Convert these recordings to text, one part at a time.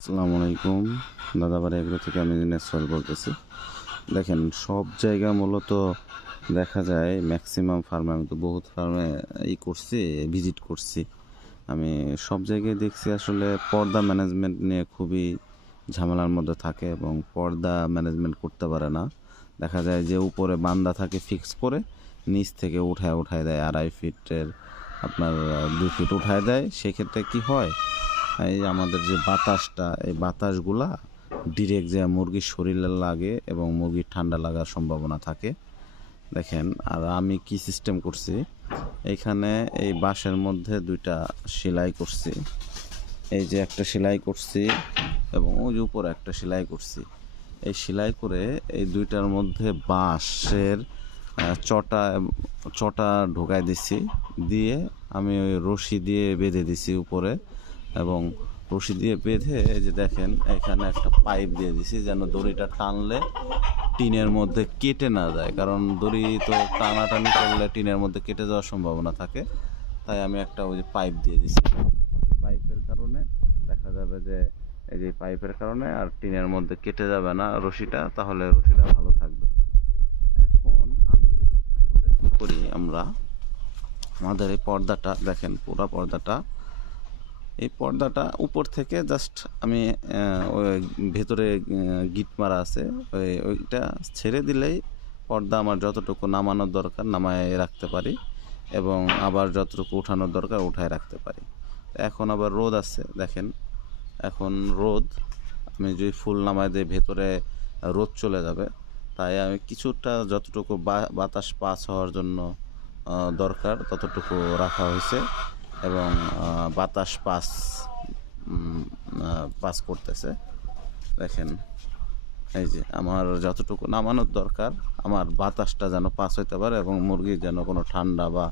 আসসালামু আলাইকুম। দাদাবাড়ি এগুলো থেকে আমি নেসল বলতেছি। দেখেন, সব জায়গা মূলত দেখা যায় ম্যাক্সিমাম ফার্মে, আমি তো বহুত ফার্মে করছি, ভিজিট করছি। আমি সব জায়গায় দেখছি আসলে পর্দা ম্যানেজমেন্ট নিয়ে খুবই ঝামেলার মধ্যে থাকে এবং পর্দা ম্যানেজমেন্ট করতে পারে না। দেখা যায় যে উপরে বান্দা থাকে ফিক্স করে, নিচ থেকে উঠায় দেয় 2.5 ফিটের, আপনার 2 ফিট উঠায় দেয়। সেক্ষেত্রে কি হয়, এই আমাদের যে বাতাসটা, এই বাতাসগুলা ডিরেক্ট যে মুরগির শরীরে লাগে এবং মুরগির ঠান্ডা লাগার সম্ভাবনা থাকে। দেখেন, আর আমি কি সিস্টেম করছি, এইখানে এই বাঁশের মধ্যে 2টা সেলাই করছি। এই যে একটা সেলাই করছি এবং ওই যে উপরে একটা সেলাই করছি। এই সেলাই করে এই 2টার মধ্যে বাঁশের চটা চটা ঢোকায় দিছি, দিয়ে আমি ওই রশি দিয়ে বেঁধে দিছি উপরে। এবং রশি দিয়ে বেঁধে এই যে দেখেন, এখানে একটা পাইপ দিয়ে দিছি যেন দড়িটা টানলে টিনের মধ্যে কেটে না যায়, কারণ দড়ি তো টানাটানি করলে টিনের মধ্যে কেটে যাওয়ার সম্ভাবনা থাকে। তাই আমি একটা ওই যে পাইপ দিয়ে দিছি। পাইপের কারণে দেখা যাবে যে এই যে পাইপের কারণে আর টিনের মধ্যে কেটে যাবে না রশিটা, তাহলে রশিটা ভালো থাকবে। এখন আমি আসলে কী করি, আমরা আমাদের এই পর্দাটা দেখেন, পুরো পর্দাটা, এই পর্দাটা উপর থেকে জাস্ট আমি ওই ভেতরে গিট মারা আছে, ওইটা ছেড়ে দিলেই পর্দা আমার যতটুকু নামানোর দরকার নামায় রাখতে পারি এবং আবার যতটুকু উঠানোর দরকার উঠায় রাখতে পারি। এখন আবার রোদ আছে, দেখেন এখন রোদ, আমি যদি ফুল নামায় দিই ভেতরে রোদ চলে যাবে। তাই আমি কিছুটা যতটুকু বাতাস পাস হওয়ার জন্য দরকার ততটুকু রাখা হয়েছে এবং বাতাস পাস করতেছে। দেখেন, এই যে আমার যতটুকু নামানোর দরকার, আমার বাতাসটা যেন পাস হইতে পারে এবং মুরগির যেন কোনো ঠান্ডা বা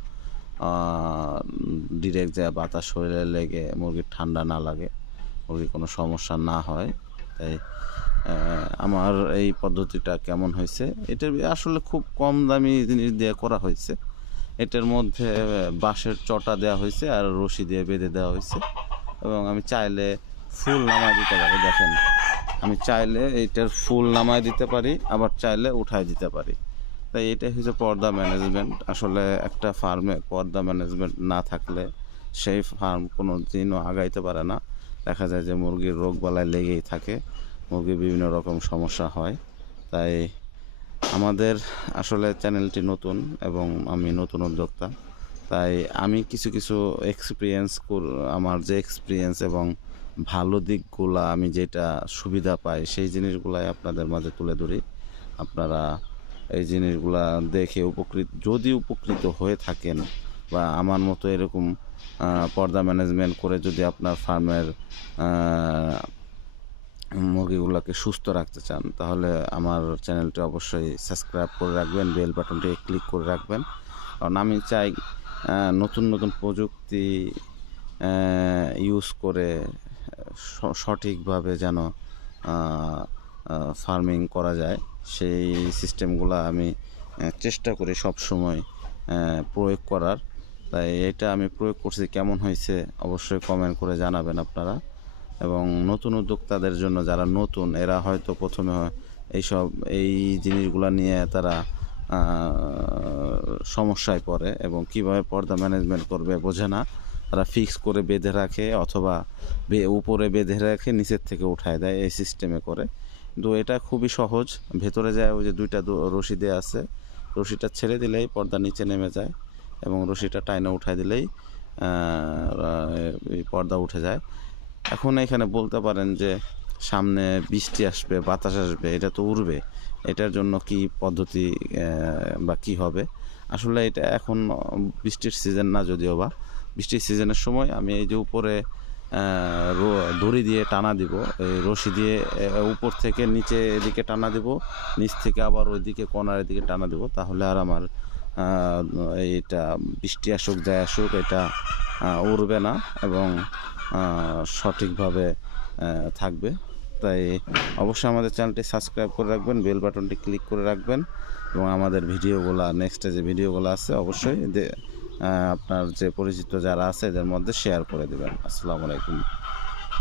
ডিরেক্ট যে বাতাস শরীরে লেগে মুরগির ঠান্ডা না লাগে, মুরগির কোনো সমস্যা না হয়। তাই আমার এই পদ্ধতিটা কেমন হয়েছে, এটার আসলে খুব কম দামি জিনিস দিয়ে করা হয়েছে। এটার মধ্যে বাঁশের চটা দেওয়া হয়েছে আর রশি দিয়ে বেঁধে দেওয়া হয়েছে এবং আমি চাইলে ফুল নামায় দিতে পারি। দেখেন, আমি চাইলে এইটার ফুল নামায় দিতে পারি, আবার চাইলে উঠায় দিতে পারি। তাই এটাই হচ্ছে পর্দা ম্যানেজমেন্ট। আসলে একটা ফার্মে পর্দা ম্যানেজমেন্ট না থাকলে সেই ফার্ম কোনো দিনও আগাইতে পারে না। দেখা যায় যে মুরগির রোগবালাই লেগেই থাকে, মুরগির বিভিন্ন রকম সমস্যা হয়। তাই আমাদের আসলে চ্যানেলটি নতুন এবং আমি নতুন উদ্যোক্তা, তাই আমি কিছু কিছু আমার যে এক্সপিরিয়েন্স এবং ভালো দিকগুলা, আমি যেটা সুবিধা পাই সেই জিনিসগুলাই আপনাদের মাঝে তুলে ধরি। আপনারা এই জিনিসগুলা দেখে যদি উপকৃত হয়ে থাকেন বা আমার মতো এরকম পর্দা ম্যানেজমেন্ট করে যদি আপনার ফার্মের মুরগিগুলোকে সুস্থ রাখতে চান, তাহলে আমার চ্যানেলটি অবশ্যই সাবস্ক্রাইব করে রাখবেন, বেল বাটনটি ক্লিক করে রাখবেন। কারণ আমি চাই নতুন নতুন প্রযুক্তি ইউজ করে সঠিকভাবে যেন ফার্মিং করা যায়, সেই সিস্টেমগুলো আমি চেষ্টা করি সব সময় প্রয়োগ করার। তাই এটা আমি প্রয়োগ করছি, কেমন হয়েছে অবশ্যই কমেন্ট করে জানাবেন আপনারা। এবং নতুন উদ্যোক্তাদের জন্য, যারা নতুন, এরা হয়তো প্রথমে এই জিনিসগুলো নিয়ে তারা সমস্যায় পড়ে এবং কিভাবে পর্দা ম্যানেজমেন্ট করবে বোঝে না। তারা ফিক্স করে বেঁধে রাখে অথবা উপরে বেঁধে রাখে, নিচের থেকে উঠায় দেয়, এই সিস্টেমে করে। কিন্তু এটা খুবই সহজ, ভেতরে যায় ওই যে 2টা রশি দেওয়া আছে, রশিটা ছেড়ে দিলেই পর্দা নিচে নেমে যায় এবং রশিটা টাইনে উঠায় দিলেই এই পর্দা উঠে যায়। এখন এখানে বলতে পারেন যে সামনে বৃষ্টি আসবে, বাতাস আসবে, এটা তো উড়বে, এটার জন্য কি পদ্ধতি বা কি হবে। আসলে এটা এখন বৃষ্টির সিজন না, যদিও বা বৃষ্টির সিজনের সময় আমি এই যে উপরে দড়ি দিয়ে টানা দিব, এই রশি দিয়ে উপর থেকে নিচে এদিকে টানা দিব, নিচ থেকে আবার ওইদিকে কর্নারের দিকে টানা দিব, তাহলে আর আমার এইটা বৃষ্টি আসুক যাই আসুক এটা উড়বে না এবং সঠিকভাবে থাকবে। তাই অবশ্যই আমাদের চ্যানেলটি সাবস্ক্রাইব করে রাখবেন, বেল বাটনটি ক্লিক করে রাখবেন এবং আমাদের ভিডিওগুলো, নেক্সটে যে ভিডিওগুলো আছে অবশ্যই আপনার যে পরিচিত যারা আছে এদের মধ্যে শেয়ার করে দেবেন। আসসালামু আলাইকুম।